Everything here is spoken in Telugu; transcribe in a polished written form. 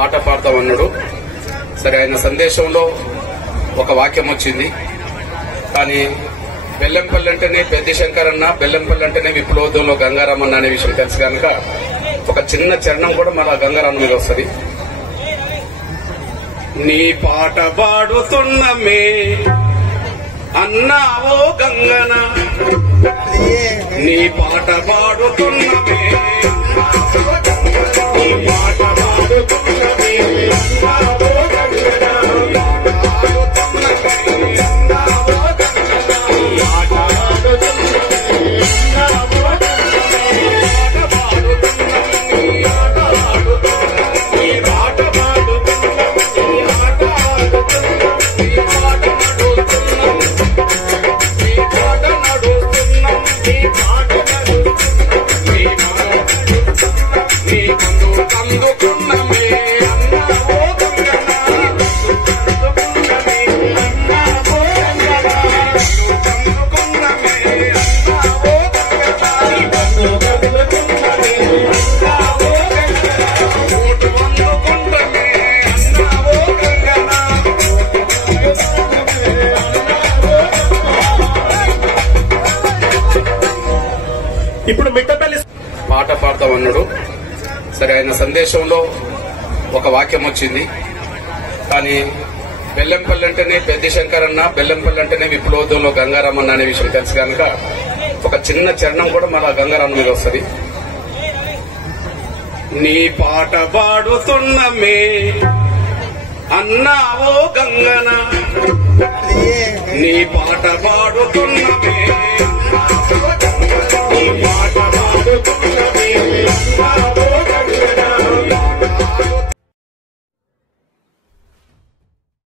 పాట పాడతామన్నాడు. సరే, ఆయన సందేశంలో ఒక వాక్యం వచ్చింది. కానీ బెల్లంపల్లి అంటేనే పెద్ద శంకరన్న, బెల్లంపల్లి అంటేనే విప్లవోద్యమంలో గంగారామన్న అనే విషయం తెలుసు కనుక ఒక చిన్న చరణం కూడా మన గంగారామన్న మీద వస్తుంది. నీ పాట పాడుతున్నమే అన్నావో గంగన, నీ పాట పాడుతున్నమే, నీ పాట పాడుతున్నమే అన్నావో గంగన, ఇప్పుడు మిట్టపల్లి పాట పాడతామన్నాడు. సరే, ఆయన సందేశంలో ఒక వాక్యం వచ్చింది. కానీ బెల్లంపల్లి అంటేనే పెద్ద శంకరన్న, బెల్లంపల్లి అంటేనే విప్లవోద్యమంలో గంగారామన్న అనే విషయం తెలుసు కనుక ఒక చిన్న చరణం కూడా మన గంగారామన్న మీద వస్తుంది. నీ పాట పాడుతున్నమే అన్నావో గంగన, నీ పాట పాడుతున్నమే, నీ పాట పాడుతున్నమే.